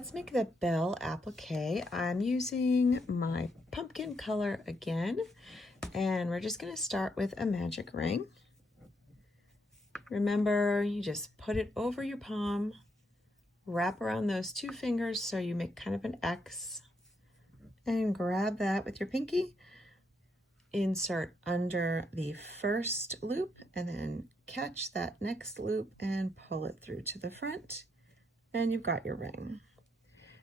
let's make the bell applique. I'm using my pumpkin color again, and we're just going to start with a magic ring. Remember, you just put it over your palm, wrap around those two fingers so you make kind of an X, and grab that with your pinky, insert under the first loop, and then catch that next loop and pull it through to the front, and you've got your ring.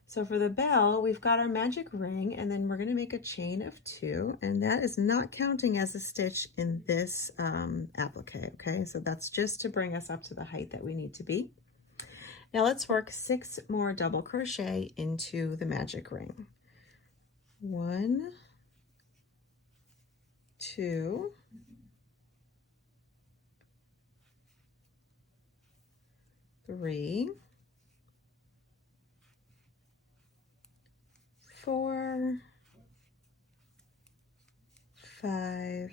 So for the bell, we've got our magic ring, and then we're going to make a chain of 2, and that is not counting as a stitch in this applique, okay? So that's just to bring us up to the height that we need to be. Now let's work 6 more double crochet into the magic ring. 1, 2, 3, 4, 5,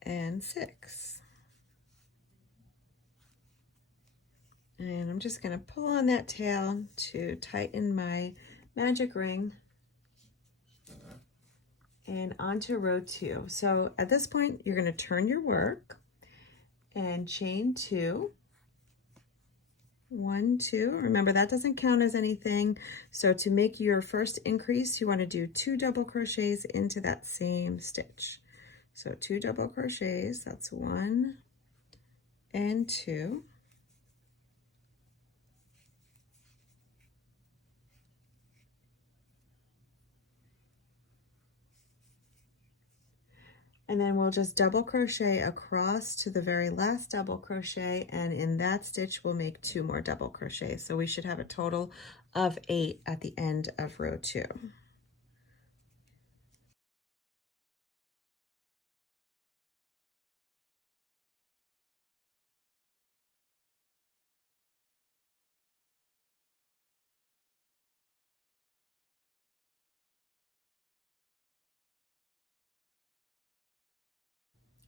and 6. And I'm just going to pull on that tail to tighten my magic ring and onto row 2. So at this point, you're going to turn your work and chain 2. 1, 2. Remember, that doesn't count as anything. So to make your first increase, you want to do 2 double crochets into that same stitch. So 2 double crochets, that's 1 and 2. And then we'll just double crochet across to the very last double crochet, and in that stitch we'll make 2 more double crochets. So we should have a total of 8 at the end of row 2.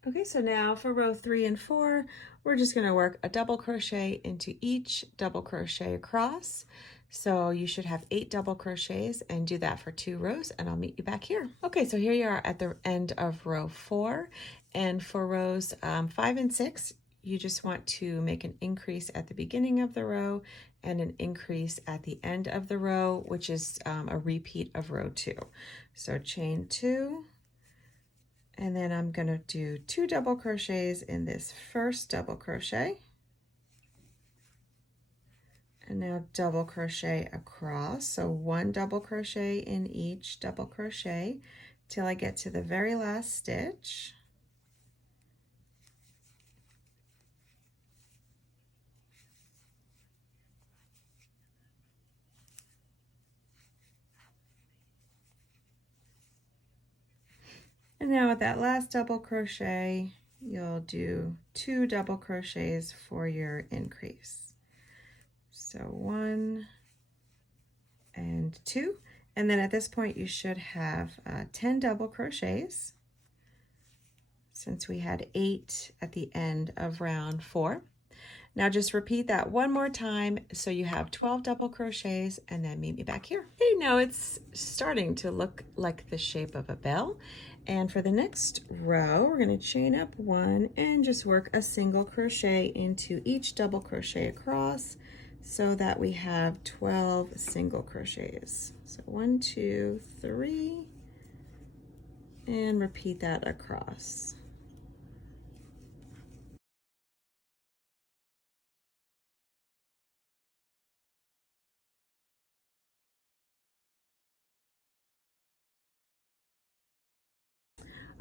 Okay, so now for row 3 and 4, we're just going to work a double crochet into each double crochet across. So you should have 8 double crochets, and do that for 2 rows, and I'll meet you back here. Okay, so here you are at the end of row 4, and for rows 5 and 6, you just want to make an increase at the beginning of the row and an increase at the end of the row, which is a repeat of row 2. So chain 2. And then I'm going to do 2 double crochets in this first double crochet. And now double crochet across. So 1 double crochet in each double crochet till I get to the very last stitch. And now with that last double crochet, you'll do 2 double crochets for your increase. So 1 and 2. And then at this point, you should have 10 double crochets, since we had 8 at the end of round 4. Now just repeat that one more time so you have 12 double crochets, and then meet me back here. Okay, now it's starting to look like the shape of a bell. And for the next row, we're going to chain up 1 and just work a single crochet into each double crochet across so that we have 12 single crochets. So 1, 2, 3, and repeat that across.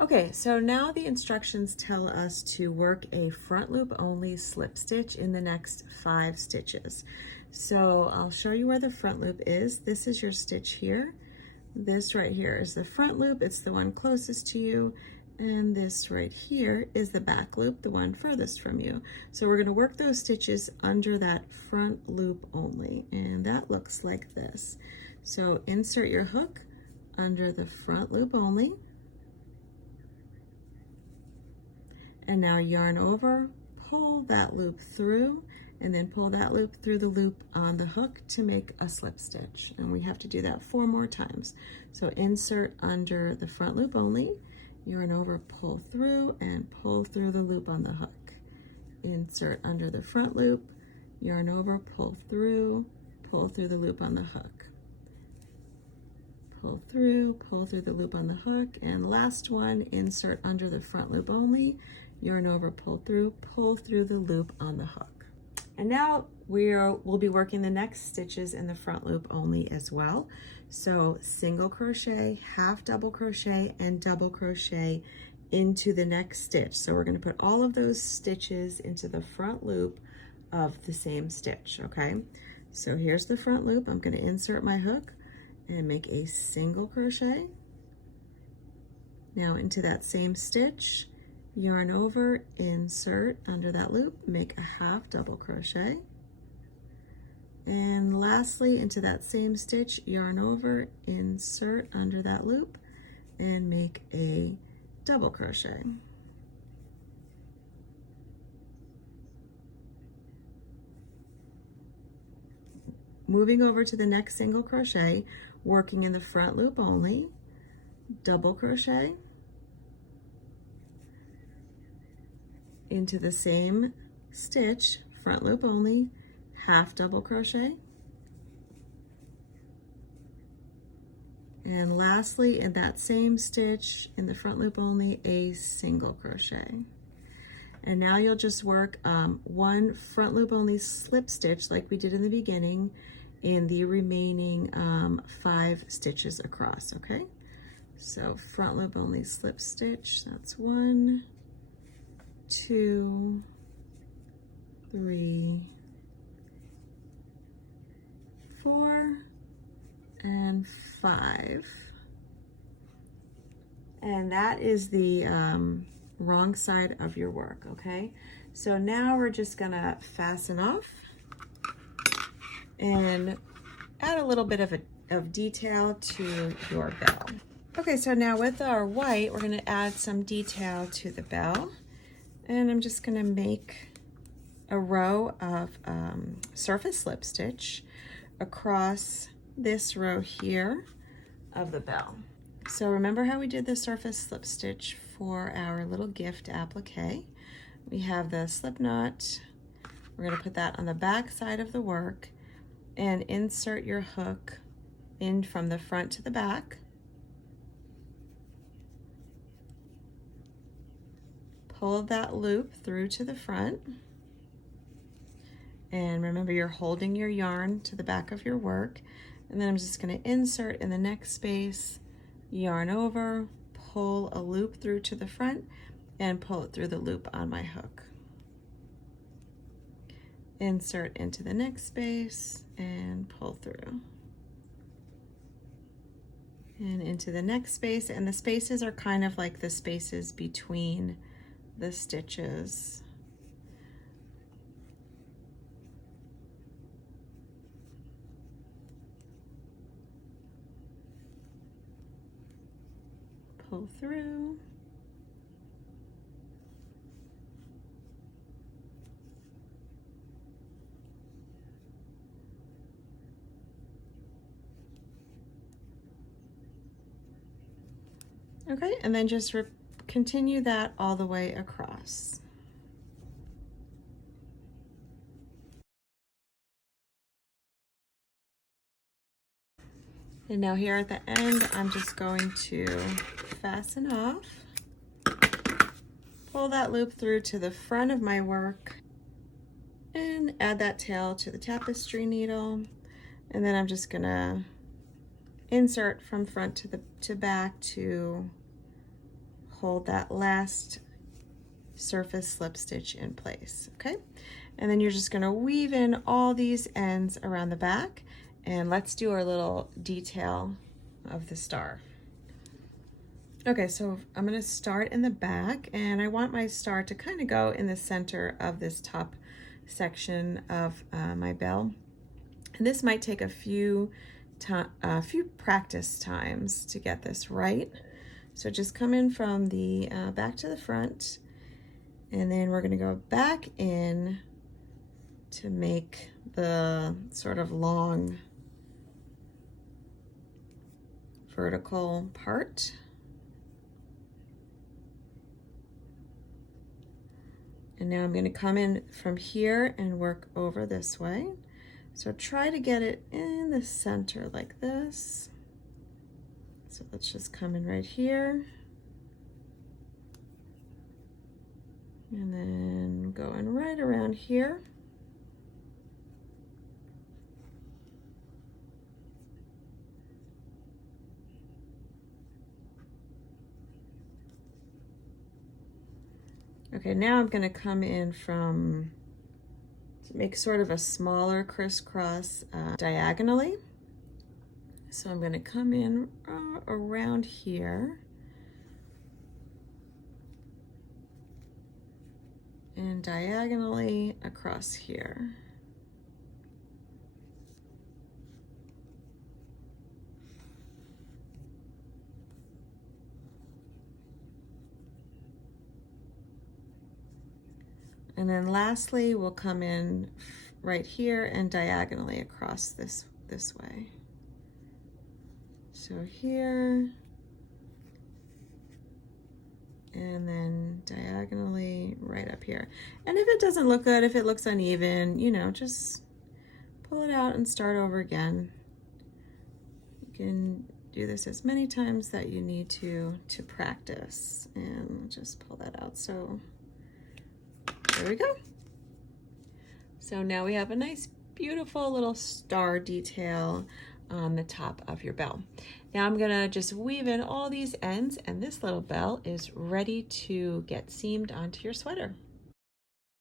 Okay, so now the instructions tell us to work a front loop only slip stitch in the next 5 stitches. So I'll show you where the front loop is. This is your stitch here. This right here is the front loop. It's the one closest to you. And this right here is the back loop, the one furthest from you. So we're going to work those stitches under that front loop only. And that looks like this. So insert your hook under the front loop only. And now yarn over, pull that loop through, and then pull that loop through the loop on the hook to make a slip stitch. And we have to do that 4 more times. So insert under the front loop only, yarn over, pull through, and pull through the loop on the hook. Insert under the front loop, yarn over, pull through the loop on the hook. Pull through the loop on the hook, and last one, insert under the front loop only, yarn over, pull through the loop on the hook. And now we'll be working the next stitches in the front loop only as well. So single crochet, half double crochet, and double crochet into the next stitch. So we're going to put all of those stitches into the front loop of the same stitch, okay? So here's the front loop. I'm going to insert my hook and make a single crochet. Now into that same stitch, yarn over, insert under that loop, make a half double crochet. And lastly, into that same stitch, yarn over, insert under that loop, and make a double crochet. Moving over to the next single crochet, working in the front loop only, double crochet, into the same stitch, front loop only, half double crochet, and lastly in that same stitch in the front loop only, a single crochet. And now you'll just work 1 front loop only slip stitch like we did in the beginning in the remaining 5 stitches across, okay? So front loop only slip stitch, that's 1, 2, 3, 4, and 5. And that is the wrong side of your work, okay? So now we're just gonna fasten off and add a little bit of detail to your bell. Okay, so now with our white, we're gonna add some detail to the bell. And I'm just gonna make a row of surface slip stitch across this row here of the bell. So remember how we did the surface slip stitch for our little gift applique? We have the slip knot. We're gonna put that on the back side of the work and insert your hook in from the front to the back. Pull that loop through to the front. And remember, you're holding your yarn to the back of your work. And then I'm just going to insert in the next space, yarn over, pull a loop through to the front, and pull it through the loop on my hook. Insert into the next space and pull through. And into the next space, and the spaces are kind of like the spaces between the stitches. Pull through. Okay, and then just continue that all the way across. And now here at the end, I'm just going to fasten off, pull that loop through to the front of my work, and add that tail to the tapestry needle. And then I'm just gonna insert from front to back to hold that last surface slip stitch in place, okay? And then you're just gonna weave in all these ends around the back, and let's do our little detail of the star. Okay, so I'm gonna start in the back, and I want my star to kind of go in the center of this top section of my bell. And this might take a few practice times to get this right. So just come in from the back to the front, And then we're going to go back in to make the sort of long vertical part. And now I'm going to come in from here and work over this way. So try to get it in the center like this. So let's just come in right here. And then going right around here. Okay, now I'm going to come in from, to make sort of a smaller crisscross diagonally. So I'm going to come in around here and diagonally across here. And then lastly, we'll come in right here and diagonally across this way. So here, and then diagonally right up here. And if it doesn't look good, if it looks uneven, you know, just pull it out and start over again. You can do this as many times that you need to practice, and just pull that out. So there we go. So now we have a nice, beautiful little star detail on the top of your bell. Now I'm gonna just weave in all these ends, and this little bell is ready to get seamed onto your sweater.